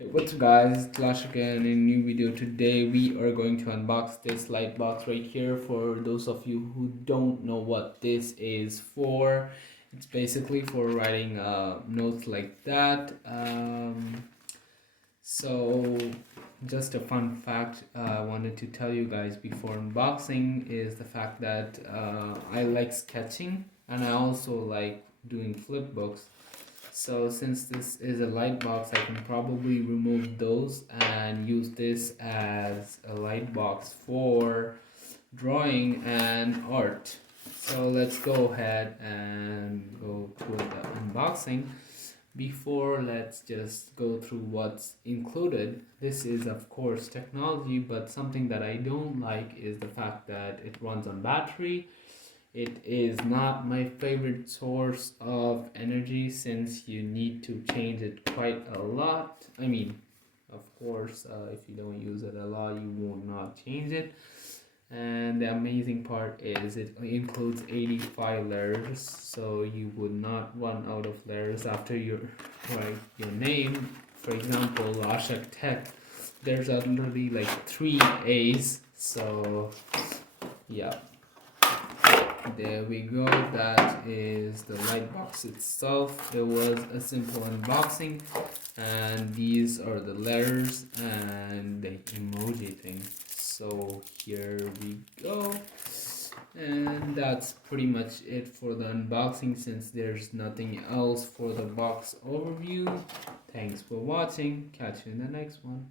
Hey, what's up guys, it's Laashak and in a new video. Today we are going to unbox this light box right here. For those of you who don't know what this is for, it's basically for writing notes like that. So just a fun fact I wanted to tell you guys before unboxing is the fact that I like sketching and I also like doing flip books. So since this is a light box, I can probably remove those and use this as a light box for drawing and art. So let's go ahead and go through the unboxing. Before, let's just go through what's included. This is of course technology, but something that I don't like is the fact that it runs on battery. It is not my favorite source of energy since you need to change it quite a lot. I mean, of course, if you don't use it a lot, you will not change it. And the amazing part is it includes 85 layers, so you would not run out of layers after you write your name. For example, Laashak Tech, there's literally like 3 A's. So yeah, there we go. That is the light box itself. It was a simple unboxing, and these are the letters and the emoji thing. So here we go, and that's pretty much it for the unboxing since there's nothing else for the box overview. Thanks for watching. Catch you in the next one.